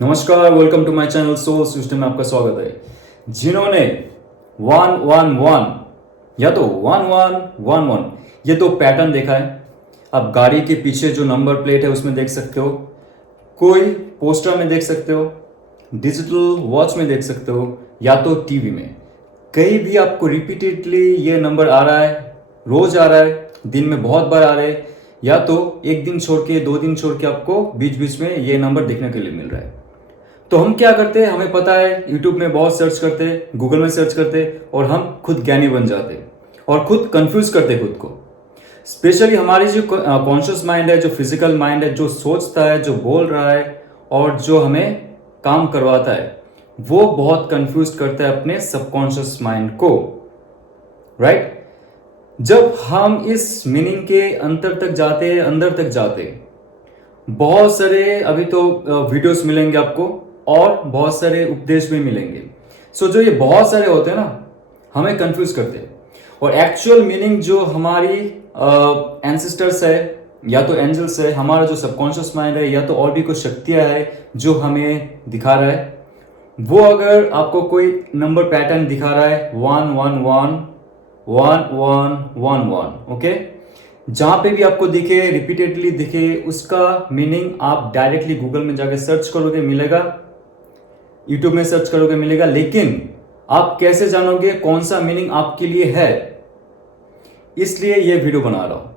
नमस्कार, welcome to my channel soul system में आपका स्वागत है। जिन्होंने 111 या तो 1111 ये तो पैटर्न देखा है, आप गाड़ी के पीछे जो नंबर प्लेट है उसमें देख सकते हो, कोई पोस्टर में देख सकते हो, डिजिटल वॉच में देख सकते हो या तो टीवी में। कहीं भी आपको रिपीटेडली ये नंबर आ रहा है, रोज आ रहा है, दिन में बहुत बार आ रहा है, या तो एक दिन छोड़ के 2 दिन छोड़ के आपको बीच बीच में ये नंबर देखने के लिए मिल रहा है। तो हम क्या करते हैं, हमें पता है, यूट्यूब में बहुत सर्च करते, गूगल में सर्च करते और हम खुद ज्ञानी बन जाते और खुद कंफ्यूज करते खुद को। स्पेशली हमारी जो कॉन्शियस माइंड है, जो फिजिकल माइंड है, जो सोचता है, जो बोल रहा है और जो हमें काम करवाता है, वो बहुत कंफ्यूज करता है अपने सबकॉन्शियस माइंड को, राइट? जब हम इस मीनिंग के अंदर तक जाते, बहुत सारे अभी तो वीडियोस मिलेंगे आपको और बहुत सारे उपदेश भी मिलेंगे। सो जो ये बहुत सारे होते हैं ना, हमें कंफ्यूज करते हैं और एक्चुअल मीनिंग जो हमारी एंसेस्टर्स है या तो एंजल्स है, हमारा जो सबकॉन्शियस माइंड है या तो और भी कुछ शक्तियां है जो हमें दिखा रहा है, वो अगर आपको कोई नंबर पैटर्न दिखा रहा है 111 1111, ओके, जहां पे भी आपको दिखे, रिपीटेडली दिखे, उसका मीनिंग आप डायरेक्टली गूगल में जाके सर्च करोगे मिलेगा, यूट्यूब में सर्च करोगे मिलेगा, लेकिन आप कैसे जानोगे कौन सा मीनिंग आपके लिए है? इसलिए ये वीडियो बना रहा हूं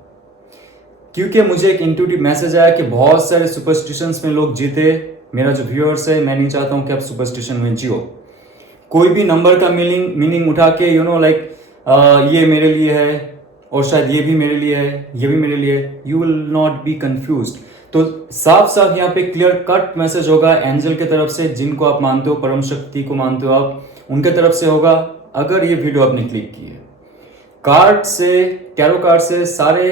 क्योंकि मुझे एक इंट्यूटिव मैसेज आया कि बहुत सारे सुपरस्टिशंस में लोग जीते। मेरा जो व्यूअर्स है, मैं नहीं चाहता हूं कि आप सुपरस्टिशन में जियो। कोई भी नंबर का मीनिंग उठा के लाइक ये मेरे लिए है और शायद ये भी मेरे लिए है, ये भी मेरे लिए, you will not be confused. तो साफ साफ यहाँ पे क्लियर कट मैसेज होगा एंजल के तरफ से, जिनको आप मानते हो, परम शक्ति को मानते हो आप, उनके तरफ से होगा अगर ये वीडियो आपने क्लिक की है। कार्ड से, टैरो कार्ड से सारे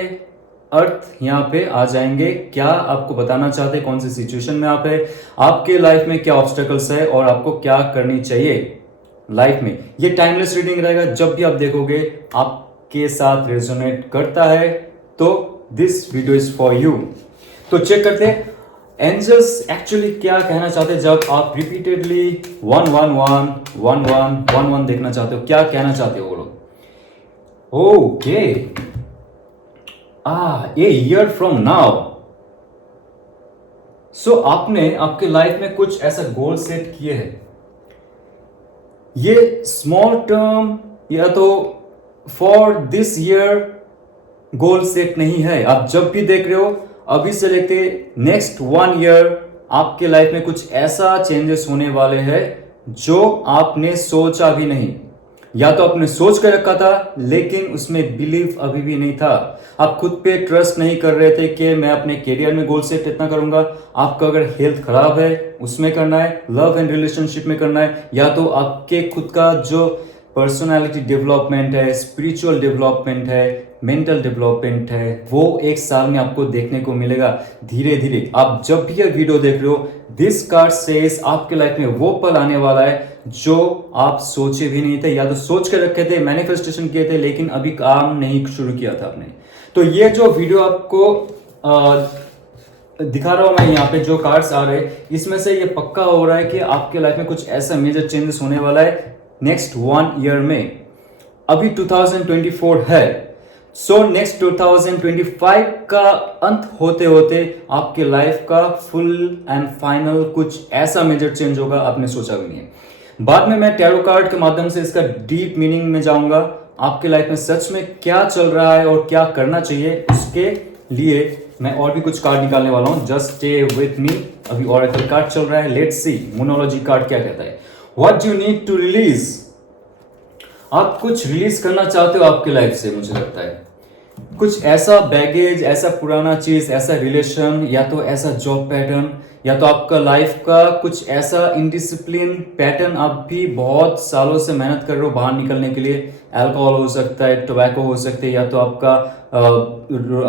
अर्थ यहाँ पे आ जाएंगे। क्या आपको बताना चाहते हैं, कौन सी सिचुएशन में आप है, आपके लाइफ में क्या ऑब्स्टेकल्स है और आपको क्या करनी चाहिए लाइफ में। ये टाइमलेस रीडिंग रहेगा, जब भी आप देखोगे आपके साथ रेजोनेट करता है तो this video is for you. तो चेक करते हैं एंजल्स एक्चुअली क्या कहना चाहते हैं जब आप रिपीटेडली 111 11 11 देखना चाहते हो, क्या कहना चाहते हो वो लोग। Okay, a year from now. So आपने आपके लाइफ में कुछ ऐसा गोल सेट किए हैं। ये स्मॉल टर्म या तो for this year goal set नहीं है। आप जब भी देख रहे हो, अभी से लेके नेक्स्ट 1 ईयर आपके लाइफ में कुछ ऐसा चेंजेस होने वाले हैं जो आपने सोचा भी नहीं, या तो आपने सोच कर रखा था लेकिन उसमें बिलीव अभी भी नहीं था। आप खुद पे ट्रस्ट नहीं कर रहे थे कि मैं अपने करियर में गोल सेट इतना करूंगा। आपका अगर हेल्थ खराब है उसमें करना है, लव एंड रिलेशनशिप में करना है, या तो आपके खुद का जो पर्सनालिटी डेवलपमेंट है, स्पिरिचुअल डेवलपमेंट है, मेंटल डेवलपमेंट है, वो एक साल में आपको देखने को मिलेगा धीरे धीरे। आप जब भी ये वीडियो देख रहे हो, दिस कार्ड सेज आपके लाइफ में वो पल आने वाला है जो आप सोचे भी नहीं थे, या तो सोच के रखे थे, मैनिफेस्टेशन किए थे, लेकिन अभी काम नहीं शुरू किया था आपने। तो ये जो वीडियो आपको दिखा रहा हूं मैं, यहाँ पे जो कार्ड्स आ रहे हैं, इसमें से ये पक्का हो रहा है कि आपके लाइफ में कुछ ऐसा मेजर चेंजेस होने वाला है नेक्स्ट 1 ईयर में। अभी 2024 है, सो नेक्स्ट 2025 का अंत होते होते आपके लाइफ का फुल एंड फाइनल कुछ ऐसा मेजर चेंज होगा आपने सोचा भी नहीं है। बाद में मैं टैरो कार्ड के माध्यम से इसका डीप मीनिंग में जाऊंगा, आपके लाइफ में सच में क्या चल रहा है और क्या करना चाहिए। उसके लिए मैं और भी कुछ कार्ड निकालने वाला हूं, जस्ट स्टे विथ मी। अभी ऑरेकल कार्ड चल रहा है, लेट्स सी मोनोलॉजी कार्ड क्या कहता है। What you need to release, आप कुछ रिलीज करना चाहते हो आपके लाइफ से, मुझे लगता है कुछ ऐसा बैगेज, ऐसा पुराना चीज, ऐसा रिलेशन, या तो ऐसा जॉब पैटर्न, या तो आपका लाइफ का कुछ ऐसा इनडिसिप्लिन पैटर्न। आप भी बहुत सालों से मेहनत कर रहे हो बाहर निकलने के लिए। अल्कोहल हो सकता है, टोबैको हो सकते हैं, या तो आपका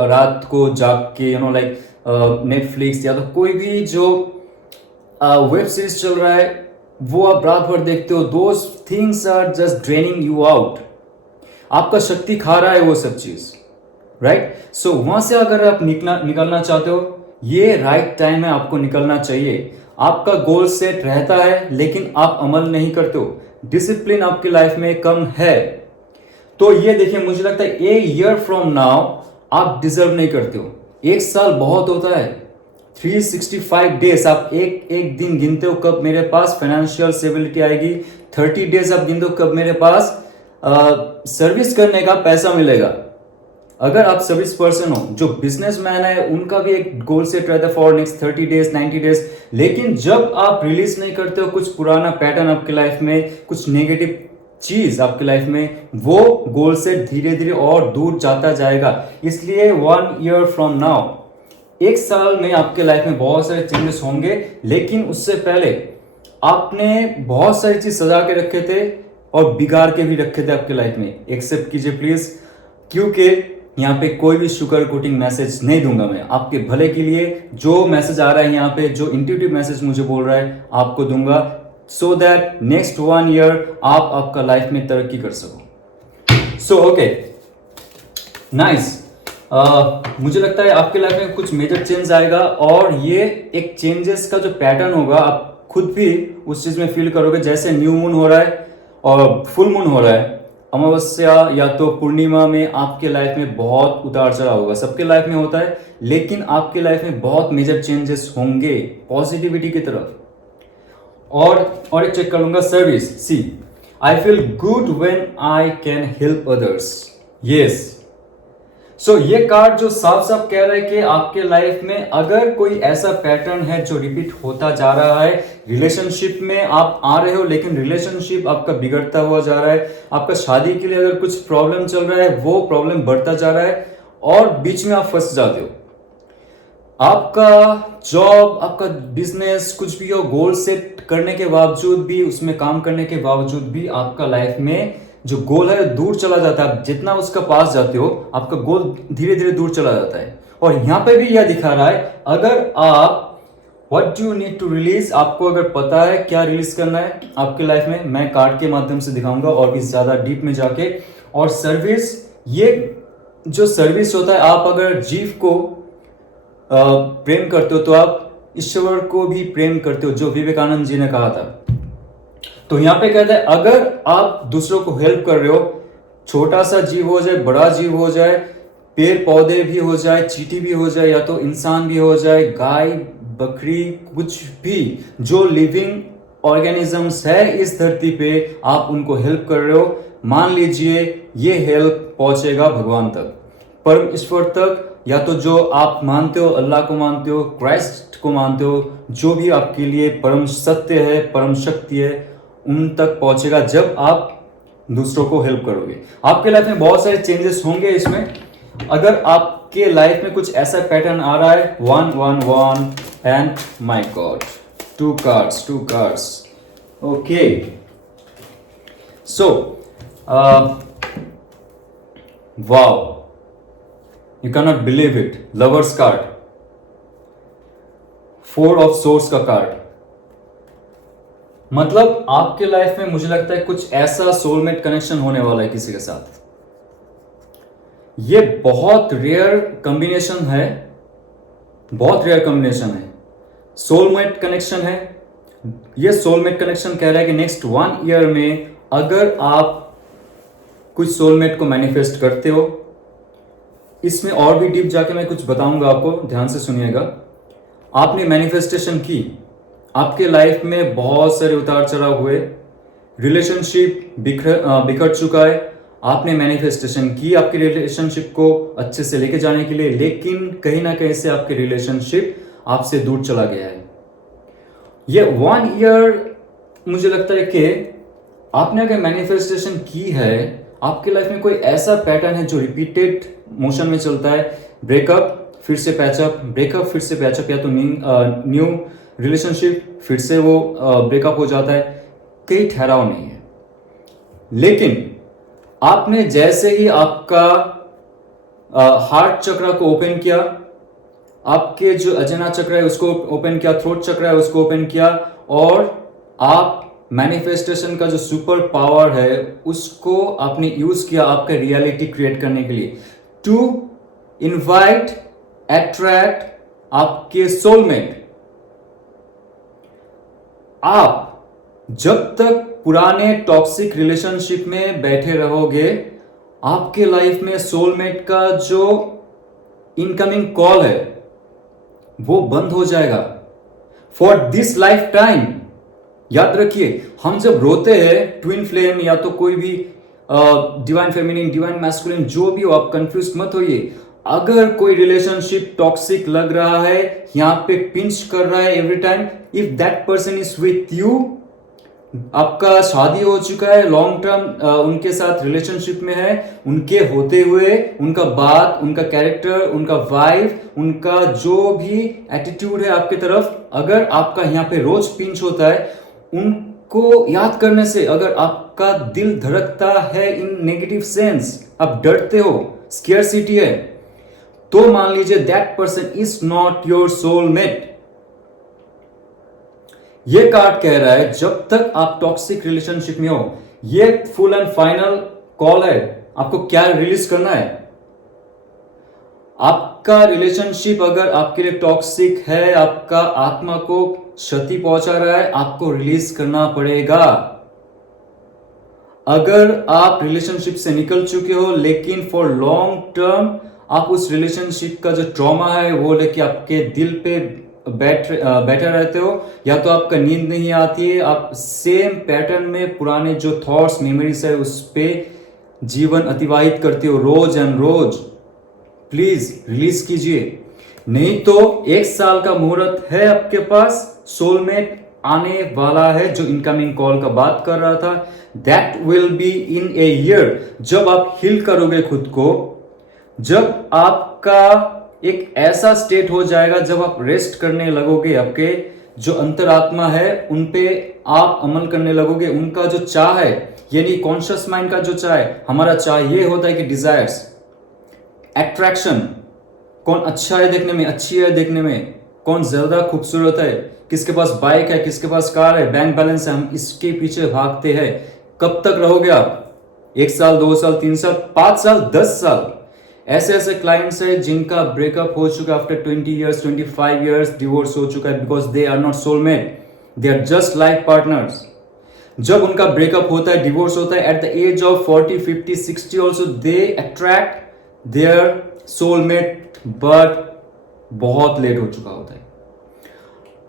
रात को जाग के लाइक नेटफ्लिक्स या तो कोई भी जो वेब सीरीज चल रहा है वो आप रात भर देखते हो। Those things are just draining you out. आपका शक्ति खा रहा है वो सब चीज, राइट? सो वहां से अगर आप निकलना चाहते हो, ये राइट टाइम है, आपको निकलना चाहिए। आपका गोल सेट रहता है लेकिन आप अमल नहीं करते हो, डिसिप्लिन आपकी लाइफ में कम है, तो ये देखिए मुझे लगता है ए ईयर फ्रॉम नाउ आप डिजर्व नहीं करते हो। एक साल बहुत होता है, 365 डेज आप एक एक दिन गिनते हो कब मेरे पास फाइनेंशियल स्टेबिलिटी आएगी, 30 डेज आप गिनते हो कब मेरे पास सर्विस करने का पैसा मिलेगा। अगर आप सर्विस पर्सन हो, जो बिजनेसमैन है, उनका भी एक गोल सेट रहता है फॉर नेक्स्ट 30 डेज 90 डेज, लेकिन जब आप रिलीज नहीं करते हो कुछ पुराना पैटर्न आपके लाइफ में, कुछ नेगेटिव चीज आपकी लाइफ में, वो गोल सेट धीरे धीरे और दूर जाता जाएगा। इसलिए 1 ईयर फ्रॉम नाउ, एक साल में आपके लाइफ में बहुत सारे चेंजेस होंगे, लेकिन उससे पहले आपने बहुत सारी चीज सजा के रखे थे और बिगाड़ के भी रखे थे आपके लाइफ में। एक्सेप्ट कीजिए प्लीज, क्योंकि यहाँ पे कोई भी शुगर कोटिंग मैसेज नहीं दूंगा मैं, आपके भले के लिए जो मैसेज आ रहा है यहाँ पे, जो इंट्यूटिव मैसेज मुझे बोल रहा है आपको दूंगा, सो दैट नेक्स्ट 1 ईयर आप आपका लाइफ में तरक्की कर सको। So okay, nice. मुझे लगता है आपके लाइफ में कुछ मेजर चेंज आएगा, और ये एक चेंजेस का जो पैटर्न होगा आप खुद भी उस चीज में फील करोगे। जैसे न्यू मून हो रहा है और फुल मून हो रहा है, अमावस्या या तो पूर्णिमा में आपके लाइफ में बहुत उतार चढ़ाव होगा, सबके लाइफ में होता है, लेकिन आपके लाइफ में बहुत मेजर चेंजेस होंगे पॉजिटिविटी की तरफ। और एक चेक कर लूंगा, service, see I feel good when I can help others, yes. So ये कार्ड जो साफ साफ कह रहा है कि आपके लाइफ में अगर कोई ऐसा पैटर्न है जो रिपीट होता जा रहा है, रिलेशनशिप में आप आ रहे हो लेकिन रिलेशनशिप आपका बिगड़ता हुआ जा रहा है, आपका शादी के लिए अगर कुछ प्रॉब्लम चल रहा है वो प्रॉब्लम बढ़ता जा रहा है और बीच में आप फंस जाते हो, आपका जॉब, आपका बिजनेस, कुछ भी हो, गोल सेट करने के बावजूद भी, उसमें काम करने के बावजूद भी आपका लाइफ में जो गोल है दूर चला जाता है। जितना उसका पास जाते हो आपका गोल धीरे धीरे दूर चला जाता है। और यहां पे भी यह दिखा रहा है, अगर आप what you need to release, आपको अगर पता है क्या रिलीज करना है आपके लाइफ में, मैं कार्ड के माध्यम से दिखाऊंगा और भी ज्यादा डीप में जाके। और सर्विस, ये जो सर्विस होता है, आप अगर जीव को प्रेम करते हो तो आप ईश्वर को भी प्रेम करते हो, जो विवेकानंद जी ने कहा था। तो यहां पे कहता है अगर आप दूसरों को हेल्प कर रहे हो, छोटा सा जीव हो जाए, बड़ा जीव हो जाए, पेड़ पौधे भी हो जाए, चींटी भी हो जाए, या तो इंसान भी हो जाए, गाय बकरी, कुछ भी जो लिविंग ऑर्गेनिजम्स है इस धरती पे, आप उनको हेल्प कर रहे हो, मान लीजिए ये हेल्प पहुंचेगा भगवान तक, परम ईश्वर तक, या तो जो आप मानते हो, अल्लाह को मानते हो, क्राइस्ट को मानते हो, जो भी आपके लिए परम सत्य है, परम शक्ति है, उन तक पहुंचेगा जब आप दूसरों को हेल्प करोगे। आपके लाइफ में बहुत सारे चेंजेस होंगे इसमें। अगर आपके लाइफ में कुछ ऐसा पैटर्न आ रहा है, 1 1 1 and my God, 2 cards, okay. So wow, you can not believe it, lovers card, 4 of source का कार्ड, मतलब आपके लाइफ में मुझे लगता है कुछ ऐसा सोलमेट कनेक्शन होने वाला है किसी के साथ। ये बहुत रेयर कॉम्बिनेशन है, बहुत रेयर कॉम्बिनेशन है, सोलमेट कनेक्शन है। ये सोलमेट कनेक्शन कह रहा है कि नेक्स्ट 1 ईयर में अगर आप कुछ सोलमेट को मैनिफेस्ट करते हो, इसमें और भी डीप जाके मैं कुछ बताऊंगा आपको, ध्यान से सुनिएगा। आपने मैनिफेस्टेशन की, आपके लाइफ में बहुत सारे उतार चढ़ाव हुए, रिलेशनशिप बिखर चुका है, आपने मैनिफेस्टेशन की आपके रिलेशनशिप को अच्छे से लेके जाने के लिए, लेकिन कहीं ना कहीं से आपके रिलेशनशिप आपसे दूर चला गया है। ये 1 ईयर मुझे लगता है कि आपने अगर मैनिफेस्टेशन की है, आपके लाइफ में कोई ऐसा पैटर्न है जो रिपीटेड मोशन में चलता है, ब्रेकअप फिर से पैचअप, ब्रेकअप फिर से पैचअप, या तो न्यू रिलेशनशिप फिर से वो ब्रेकअप हो जाता है, कई ठहराव नहीं है। लेकिन आपने जैसे ही आपका हार्ट चक्र को ओपन किया, आपके जो अजना चक्र है उसको ओपन किया, थ्रोट चक्र है उसको ओपन किया, और आप मैनिफेस्टेशन का जो सुपर पावर है उसको आपने यूज किया आपका रियलिटी क्रिएट करने के लिए, टू इनवाइट, अट्रैक्ट आपके सोलमेट। आप जब तक पुराने टॉक्सिक रिलेशनशिप में बैठे रहोगे, आपके लाइफ में सोलमेट का जो इनकमिंग कॉल है वो बंद हो जाएगा फॉर दिस लाइफ टाइम। याद रखिए, हम जब रोते हैं ट्विन फ्लेम या तो कोई भी डिवाइन फेमिनिन, डिवाइन मैस्कुलिन, जो भी हो, आप कंफ्यूज मत होइए। अगर कोई रिलेशनशिप टॉक्सिक लग रहा है, यहां पे पिंच कर रहा है every time, if that person is with you, आपका शादी हो चुका है, लॉन्ग टर्म उनके साथ रिलेशनशिप में है, उनके होते हुए उनका बात, उनका कैरेक्टर, उनका वाइफ, उनका जो भी एटीट्यूड है आपके तरफ, अगर आपका यहाँ पे रोज पिंच होता है, उनको याद करने से अगर आपका दिल धड़कता है इन नेगेटिव सेंस, आप डरते हो, स्केयरसिटी है, तो मान लीजिए that person is not your soulmate. ये कार्ड कह रहा है जब तक आप टॉक्सिक रिलेशनशिप में हो, ये फुल एंड फाइनल कॉल है, आपको क्या रिलीज करना है। आपका रिलेशनशिप अगर आपके लिए टॉक्सिक है, आपका आत्मा को क्षति पहुंचा रहा है, आपको रिलीज करना पड़ेगा। अगर आप रिलेशनशिप से निकल चुके हो लेकिन फॉर लॉन्ग टर्म आप उस रिलेशनशिप का जो ट्रॉमा है वो लेके आपके दिल पे बैठे रहते हो, या तो आपका नींद नहीं आती है, आप सेम पैटर्न में पुराने जो थॉट्स, मेमोरीज है उस पे जीवन अतिवाहित करते हो रोज एंड रोज, प्लीज रिलीज कीजिए। नहीं तो 1 साल का मुहूर्त है आपके पास, सोलमेट आने वाला है जो इनकमिंग कॉल का बात कर रहा था, that will be in a year. जब आप हील करोगे खुद को, जब आपका एक ऐसा स्टेट हो जाएगा जब आप रेस्ट करने लगोगे, आपके जो अंतरात्मा है उन पे आप अमल करने लगोगे, उनका जो चाह है, यानी कॉन्शियस माइंड का जो चाह है, हमारा चाह ये होता है कि डिजायर्स, अट्रैक्शन, कौन अच्छा है देखने में, अच्छी है देखने में, कौन ज्यादा खूबसूरत है, किसके पास बाइक है, किसके पास कार है, बैंक बैलेंस है, हम इसके पीछे भागते हैं। कब तक रहोगे आप? 1 साल, 2 साल, 3 साल, 5 साल, 10 साल। ऐसे ऐसे क्लाइंट्स है जिनका ब्रेकअप हो चुका आफ्टर 20 इयर्स, 25 इयर्स, डिवोर्स हो चुका है because they are not soulmate, they are just life partners. जब उनका ब्रेकअप होता है, डिवोर्स होता है, at the age of 40, 50, 60 also they attract their soulmate, but बहुत लेट हो चुका होता है।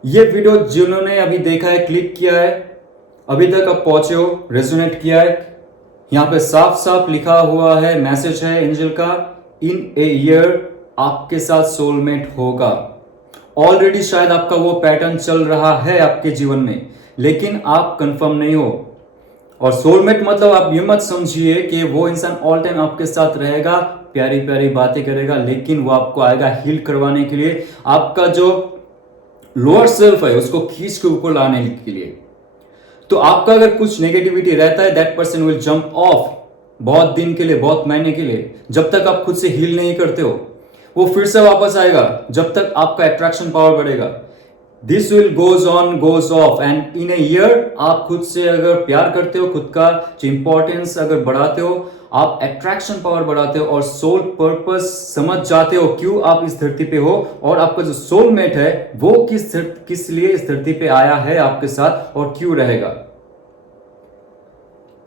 ये वीडियो जिन्होंने अभी देखा है, क्लिक किया है, अभी तक आप पहुंचे हो, रेजोनेट किया है, यहां पे साफ साफ लिखा हुआ है, मैसेज है एंजल का, इन ए ईयर आपके साथ सोलमेट होगा। ऑलरेडी शायद आपका वो पैटर्न चल रहा है आपके जीवन में, लेकिन आप कंफर्म नहीं हो। और सोलमेट मतलब आप ये मत समझिए कि वो इंसान ऑल टाइम आपके साथ रहेगा, प्यारी प्यारी बातें करेगा, लेकिन वो आपको आएगा हील करवाने के लिए, आपका जो लोअर सेल्फ है उसको खींच के ऊपर लाने के लिए। तो आपका अगर कुछ नेगेटिविटी रहता है, that person will jump of बहुत दिन के लिए, बहुत महीने के लिए, जब तक आप खुद से हील नहीं करते हो। वो फिर से वापस आएगा जब तक आपका अट्रैक्शन पावर बढ़ेगा। This will goes on goes off, and in a year आप खुद से अगर प्यार करते हो, खुद का जो इंपॉर्टेंस अगर बढ़ाते हो, आप अट्रैक्शन पावर बढ़ाते हो और सोल पर्पस समझ जाते हो क्यों आप इस धरती पे हो, और आपका जो सोलमेट है वो किस लिए इस धरती पे आया है आपके साथ और क्यों रहेगा।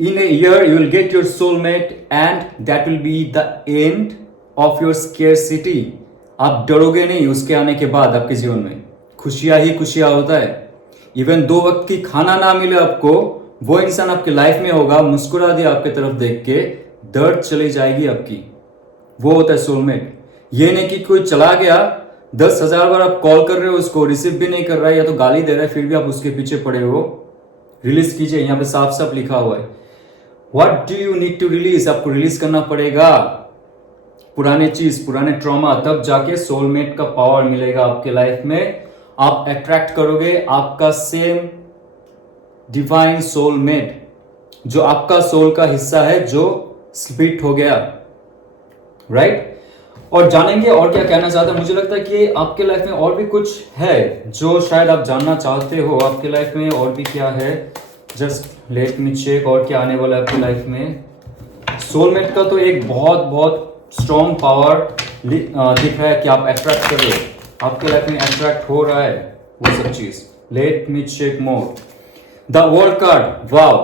In a year you will get your soulmate and that will be the end of your scarcity. आप डरोगे नहीं उसके आने के बाद, आपके जीवन में खुशियां ही खुशियां होता है। इवन 2 वक्त की खाना ना मिले आपको, वो इंसान आपके लाइफ में होगा, मुस्कुरा दिया आपके तरफ देख के, दर्द चली जाएगी आपकी, वो होता है सोलमेट। ये नहीं कि कोई चला गया, 10,000 बार आप कॉल कर रहे हो, उसको रिसीव भी नहीं कर रहा है या तो गाली दे रहा है, फिर भी आप उसके पीछे पड़े हो। रिलीज कीजिए, यहाँ पे साफ साफ लिखा हुआ है, What do you need to release? आपको रिलीज करना पड़ेगा पुराने चीज, पुराने ट्रॉमा, तब जाके सोलमेट का पावर मिलेगा आपके लाइफ में। आप अट्रैक्ट करोगे आपका सेम डिवाइन सोलमेट, जो आपका सोल का हिस्सा है जो स्प्लिट हो गया, राइट? और जानेंगे और क्या कहना चाहता है। मुझे लगता है कि आपके लाइफ में और भी कुछ है जो शायद आप जानना चाहते हो। आपके लाइफ में और भी क्या है, जस्ट लेट मी चेक, और क्या आने वाला है आपकी लाइफ में। सोलमेट का तो एक बहुत बहुत स्ट्रॉन्ग पावर दिख रहा है कि आप अट्रैक्ट कर रहे हो, आपके लाइफ में अट्रैक्ट हो रहा है वो सब चीज। Let me check more. The world card, wow,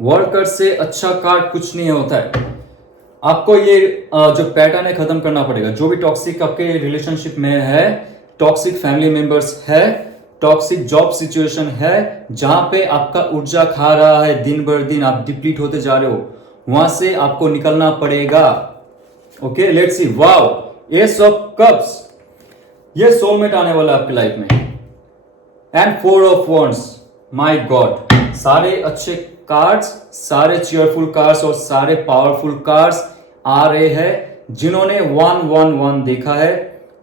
world card से अच्छा कार्ड कुछ नहीं होता है। आपको ये जो पैटर्न है खत्म करना पड़ेगा। जो भी टॉक्सिक आपके रिलेशनशिप में है, टॉक्सिक फैमिली मेंबर्स है, टॉक्सिक जॉब सिचुएशन है, जहां पे आपका ऊर्जा खा रहा है, दिन भर दिन आप डिप्लीट होते जा रहे हो, वहां से आपको निकलना पड़ेगा। Okay, let's see. Wow, S of cups, ये सोलमेट आने वाला है आपकी लाइफ में। And four of wands, my God, सारे अच्छे कार्ड्स, सारे चीयरफुल कार्ड्स और सारे पावरफुल कार्ड्स आ रहे हैं। जिन्होंने 111 देखा है,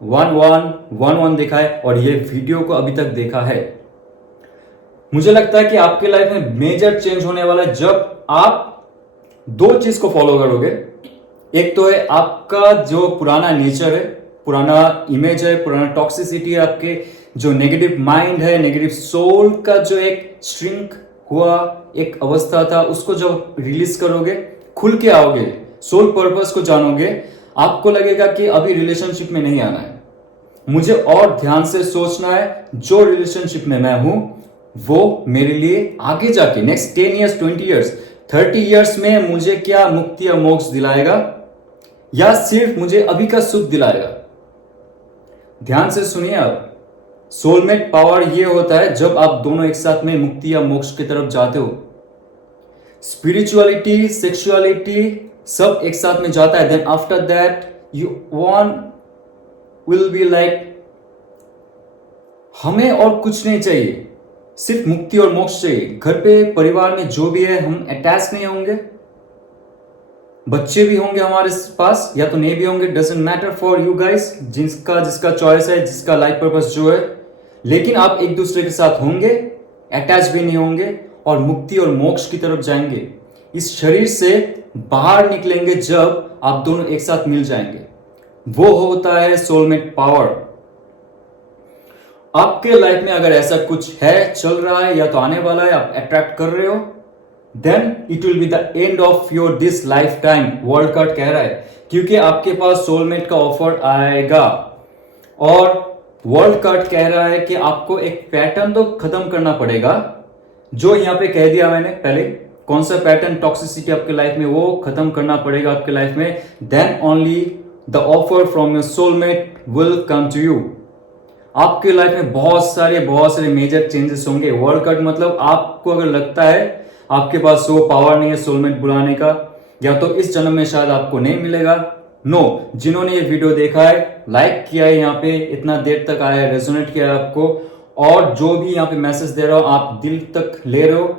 1111 देखा है और ये वीडियो को अभी तक देखा है, मुझे लगता है कि आपके लाइफ में मेजर चेंज होने वाला है जब आप दो चीज को फॉलो करोगे। एक तो है आपका जो पुराना नेचर है, पुराना इमेज है, पुराना टॉक्सिसिटी है, आपके जो नेगेटिव माइंड है, नेगेटिव सोल का जो एक श्रिंक हुआ एक अवस्था था, उसको जब रिलीज करोगे, खुल के आओगे, सोल पर्पस को जानोगे, आपको लगेगा कि अभी रिलेशनशिप में नहीं आना है, मुझे और ध्यान से सोचना है। जो रिलेशनशिप में मैं हूं वो मेरे लिए आगे जाके नेक्स्ट 10 ईयर्स, 20 ईयर्स, 30 ईयर्स में मुझे क्या मुक्ति या मोक्ष दिलाएगा, या सिर्फ मुझे अभी का सुख दिलाएगा। ध्यान से सुनिए आप, सोलमेट पावर ये होता है जब आप दोनों एक साथ में मुक्ति या मोक्ष की तरफ जाते हो। स्पिरिचुअलिटी, सेक्सुअलिटी सब एक साथ में जाता है। Then after that you one will be like, हमें और कुछ नहीं चाहिए, सिर्फ मुक्ति और मोक्ष चाहिए। घर पे परिवार में जो भी है, हम अटैच नहीं होंगे, बच्चे भी होंगे हमारे पास या तो नहीं भी होंगे, doesn't matter for you guys, जिसका जिसका चॉइस है, जिसका लाइफ पर्पस जो है, लेकिन आप एक दूसरे के साथ होंगे, अटैच भी नहीं होंगे और मुक्ति और मोक्ष की तरफ जाएंगे। इस शरीर से बाहर निकलेंगे जब आप दोनों एक साथ मिल जाएंगे, वो होता है सोलमेट पावर। आपके लाइफ में अगर ऐसा कुछ है, चल रहा है या तो आने वाला है, आप अट्रैक्ट कर रहे हो, then it will be the end of your this lifetime, world card कह रहा है, क्योंकि आपके पास सोलमेट का ऑफर आएगा। और वर्ल्ड कार्ड कह रहा है कि आपको एक पैटर्न तो खत्म करना पड़ेगा, जो यहां पे कह दिया मैंने पहले, कौन सा पैटर्न, टॉक्सिसिटी आपके लाइफ में, वो खत्म करना पड़ेगा आपके लाइफ में। Then only the offer from your soulmate will come to you. आपके लाइफ में बहुत सारे मेजर चेंजेस होंगे। वर्ल्ड कार्ड मतलब आपको अगर लगता है आपके पास वो पावर नहीं है सोलमेट बुलाने का, या तो इस जन्म में शायद आपको नहीं मिलेगा, नो, जिन्होंने ये वीडियो देखा है, लाइक किया है, यहाँ पे इतना देर तक आया है, रेजोनेट किया है आपको, और जो भी यहाँ पे मैसेज दे रहा हो आप दिल तक ले रहे हो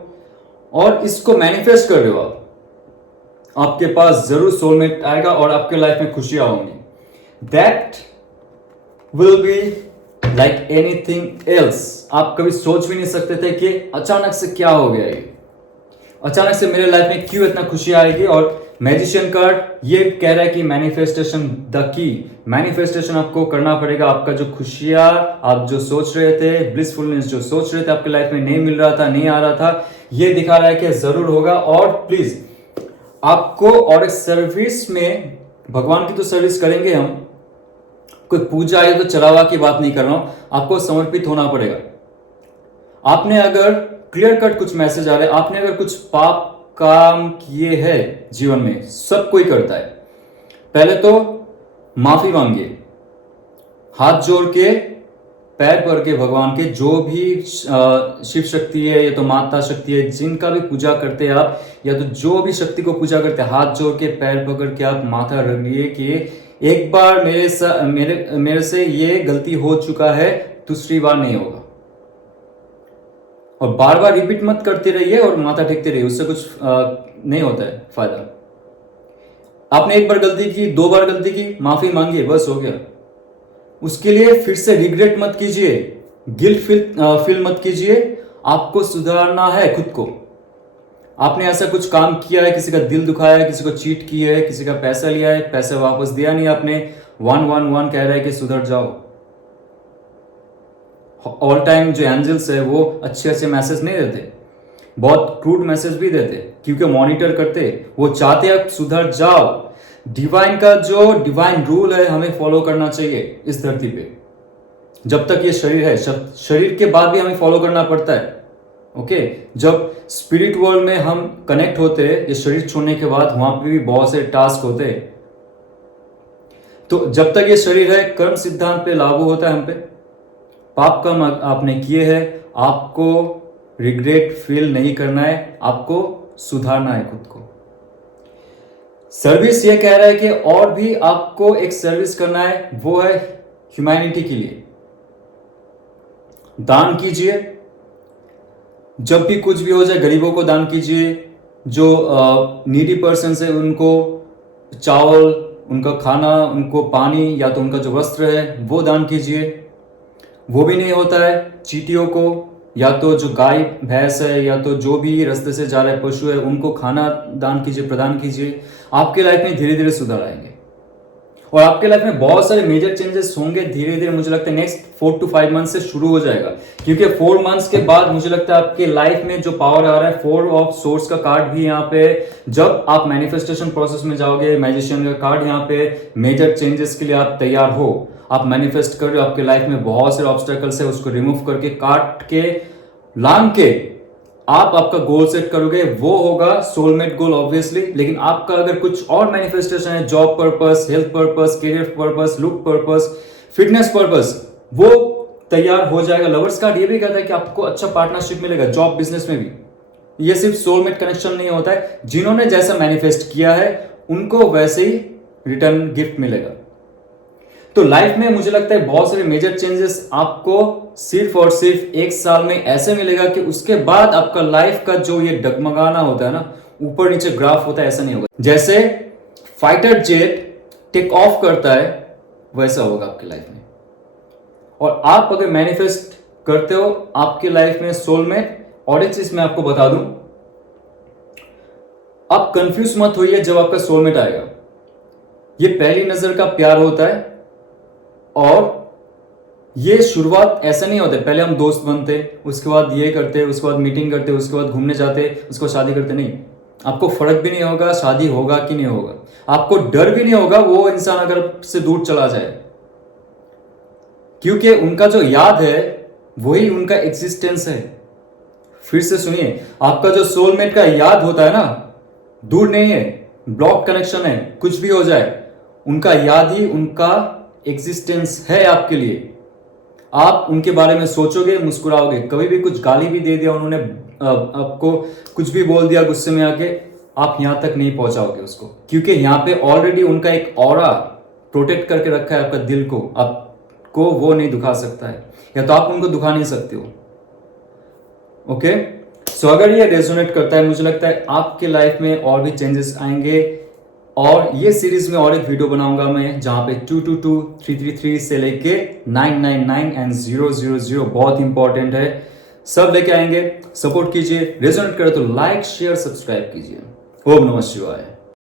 और इसको मैनिफेस्ट कर रहे हो, आपके पास जरूर सोलमेट आएगा और आपके लाइफ में खुशियां होंगी। That will be like anything else. आप कभी सोच भी नहीं सकते थे कि अचानक से क्या हो गया, ये अचानक से मेरे लाइफ में क्यों इतना खुशी आएगी। और मैजिशियन कार्ड ये कह रहा है कि मैनिफेस्टेशन द की, मैनिफेस्टेशन आपको करना पड़ेगा। आपका जो खुशियां आप जो सोच रहे थे, ब्लिसफुलनेस जो सोच रहे थे आपके लाइफ में नहीं मिल रहा था, नहीं आ रहा था, ये दिखा रहा है कि जरूर होगा। और प्लीज आपको, और एक सर्विस में, भगवान की तो सर्विस करेंगे हम, कोई पूजा या तो चढ़ावा की बात नहीं कर रहा हूं, आपको समर्पित होना पड़ेगा। आपने अगर क्लियर कट कुछ मैसेज आ रहा है, आपने अगर कुछ पाप काम किए हैं जीवन में, सब कोई करता है, पहले तो माफी मांगिए, हाथ जोड़ के पैर पड़ के भगवान के, जो भी शिव शक्ति है या तो माता शक्ति है, जिनका भी पूजा करते हैं आप, या तो जो भी शक्ति को पूजा करते हैं, हाथ जोड़ के पैर पकड़ के आप माथा रख लिए कि एक बार मेरे से ये गलती हो चुका है, दूसरी बार नहीं होगा। और बार बार रिपीट मत करते रहिए और माथा टेकते रहिए, उससे कुछ नहीं होता है फायदा। आपने एक बार गलती की, दो बार गलती की, माफी मांगिए, बस हो गया। उसके लिए फिर से रिग्रेट मत कीजिए, गिल्ट फील मत कीजिए। आपको सुधारना है खुद को। आपने ऐसा कुछ काम किया है, किसी का दिल दुखाया है, किसी को चीट किया है, किसी का पैसा लिया है, पैसा वापस दिया नहीं आपने, 111 कह रहा है कि सुधर जाओ। ऑल टाइम जो एंजल्स है वो अच्छे अच्छे मैसेज नहीं देते, बहुत क्रूड मैसेज भी देते, क्योंकि मॉनिटर करते, वो चाहते आप सुधर जाओ। डिवाइन का जो डिवाइन रूल है हमें फॉलो करना चाहिए इस धरती पे, जब तक ये शरीर है, शरीर के बाद भी हमें फॉलो करना पड़ता है। ओके जब स्पिरिट वर्ल्ड में हम कनेक्ट होते हैं, ये शरीर छोड़ने के बाद वहां पे भी बहुत से टास्क होते हैं। तो जब तक ये शरीर है, कर्म सिद्धांत पे लागू होता है हम पे। पाप कर्म आपने किए हैं, आपको रिग्रेट फील नहीं करना है, आपको सुधारना है खुद को। सर्विस ये कह रहा है कि और भी आपको एक सर्विस करना है, वो है ह्यूमैनिटी के लिए। दान कीजिए, जब भी कुछ भी हो जाए गरीबों को दान कीजिए। जो नीडी पर्सन है उनको चावल, उनका खाना, उनको पानी या तो उनका जो वस्त्र है वो दान कीजिए। वो भी नहीं होता है, चींटियों को या तो जो गाय भैंस है या तो जो भी रास्ते से जा रहे पशु है उनको खाना दान कीजिए, प्रदान कीजिए। आपके लाइफ में धीरे धीरे सुधार आएंगे और आपके लाइफ में बहुत सारे मेजर चेंजेस होंगे धीरे धीरे। मुझे लगता है नेक्स्ट 4 to 5 मंथ से शुरू हो जाएगा, क्योंकि 4 मंथ्स के बाद मुझे लगता है आपके लाइफ में जो पावर आ रहा है, 4 ऑफ सोर्स का कार्ड भी यहाँ पे, जब आप मैनिफेस्टेशन प्रोसेस में जाओगे, मैजिशियन का कार्ड यहाँ पे, मेजर चेंजेस के लिए आप तैयार हो, आप मैनिफेस्ट कर रहे हो, आपके लाइफ में बहुत से ऑब्स्टेकल्स है उसको रिमूव करके, काट के, लांग के आप आपका गोल सेट करोगे। वो होगा सोलमेट गोल ऑब्वियसली, लेकिन आपका अगर कुछ और मैनिफेस्टेशन है, job purpose, health purpose, career purpose, look purpose, fitness purpose, वो तैयार हो जाएगा। लवर्स कार्ड ये भी कहता है कि आपको अच्छा पार्टनरशिप मिलेगा जॉब बिजनेस में भी। ये सिर्फ सोलमेट कनेक्शन नहीं होता है, जिन्होंने जैसा मैनिफेस्ट किया है उनको वैसे ही रिटर्न गिफ्ट मिलेगा। तो लाइफ में मुझे लगता है बहुत सारे मेजर चेंजेस आपको सिर्फ और सिर्फ 1 साल में ऐसे मिलेगा कि उसके बाद आपका लाइफ का जो ये डगमगाना होता है ना, ऊपर नीचे ग्राफ होता है, ऐसा नहीं होगा। जैसे फाइटर जेट टेक ऑफ करता है वैसा होगा आपकी लाइफ में। और आप अगर मैनिफेस्ट करते हो आपकी लाइफ में सोलमेट, और एक चीज मैं आपको बता दूं, आप कंफ्यूज मत होइए जब आपका सोलमेट आएगा। ये पहली नजर का प्यार होता है और ये शुरुआत ऐसा नहीं होता, पहले हम दोस्त बनते, उसके बाद ये करते, उसके बाद मीटिंग करते, उसके बाद घूमने जाते, उसके बाद शादी करते। नहीं, आपको फर्क भी नहीं होगा शादी होगा कि नहीं होगा, आपको डर भी नहीं होगा वो इंसान अगर से दूर चला जाए, क्योंकि उनका जो याद है वही उनका एग्जिस्टेंस है। फिर से सुनिए, आपका जो सोलमेट का याद होता है ना, दूर नहीं है, ब्लॉक कनेक्शन है, कुछ भी हो जाए उनका याद ही उनका एग्जिस्टेंस है आपके लिए। आप उनके बारे में सोचोगे, मुस्कुराओगे। कभी भी कुछ गाली भी दे दिया उन्होंने, आपको कुछ भी बोल दिया गुस्से में आके, आप यहां तक नहीं पहुंचाओगे उसको, क्योंकि यहां पे ऑलरेडी उनका एक ऑरा प्रोटेक्ट करके रखा है आपका दिल को। आपको वो नहीं दुखा सकता है, या तो आप उनको दुखा नहीं सकते हो। ओके, सो अगर ये रेजोनेट करता है, मुझे लगता है आपके लाइफ में और भी चेंजेस आएंगे। और ये सीरीज में और एक वीडियो बनाऊंगा मैं जहां पे 222, 333 से लेके 999 एंड 000 बहुत इंपॉर्टेंट है, सब लेके आएंगे। सपोर्ट कीजिए, रेजोनेट करे तो लाइक शेयर सब्सक्राइब कीजिए। ओम नमः शिवाय।